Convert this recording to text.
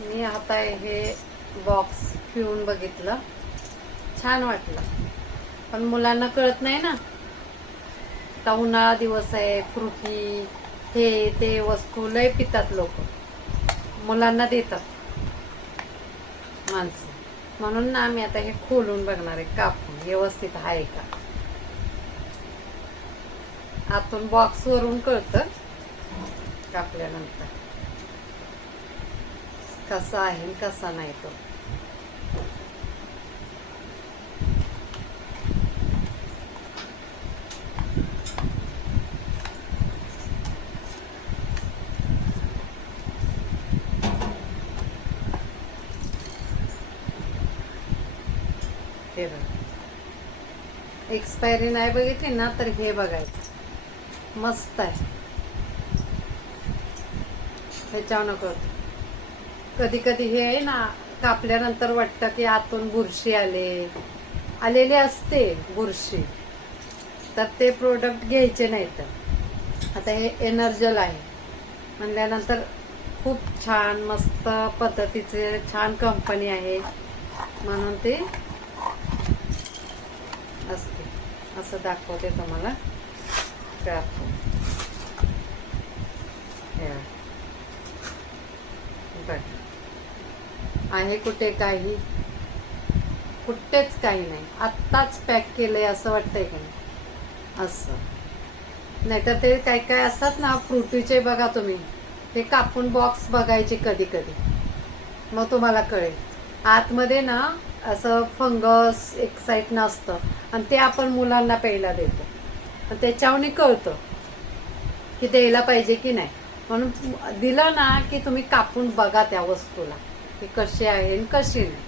मी आता हे बॉक्स पिऊन बघितलं, छान वाटलं. पण मुलांना कळत नाही ना, आता उन्हाळा दिवस आहे, फ्रुटी हे ते वस्तू लय पितात लोक, मुलांना देतात माणसं. म्हणून ना मी आता हे खोलून बघणार आहे, कापून व्यवस्थित आहे का. आतून बॉक्स वरून कळतं कापल्यानंतर कसा आहे कसा नाही तो. हे बघा, एक्सपायरी नाही बघितली ना तर हे बघायचं, मस्त आहे. ह्याच्यावर कळतं. कधी कधी हे आहे ना, कापल्यानंतर वाटतं की आतून बुरशी आलेली असते बुरशी, तर ते प्रोडक्ट घ्यायचे नाही. तर आता हे एनर्जल आहे म्हणल्यानंतर खूप छान मस्त पद्धतीचे छान कंपनी आहे म्हणून ते असते. असं दाखवते तुम्हाला. आहे कुठे काही, कुठेच काही नाही. आत्ताच पॅक केलंय असं वाटतंय का नाही. असं नाहीतर ते काय काय असतात ना फ्रुटीचे, बघा तुम्ही ते कापून बॉक्स बघायचे कधी कधी, मग तुम्हाला कळेल. आतमध्ये ना असं फंगस एक साईड नसतं आणि ते आपण मुलांना प्यायला देतो, आणि त्याच्यावरनी कळतं की द्यायला पाहिजे की नाही. म्हणून दिलं ना की तुम्ही कापून बघा त्या वस्तूला की कशी आहे आणि कशी नाही.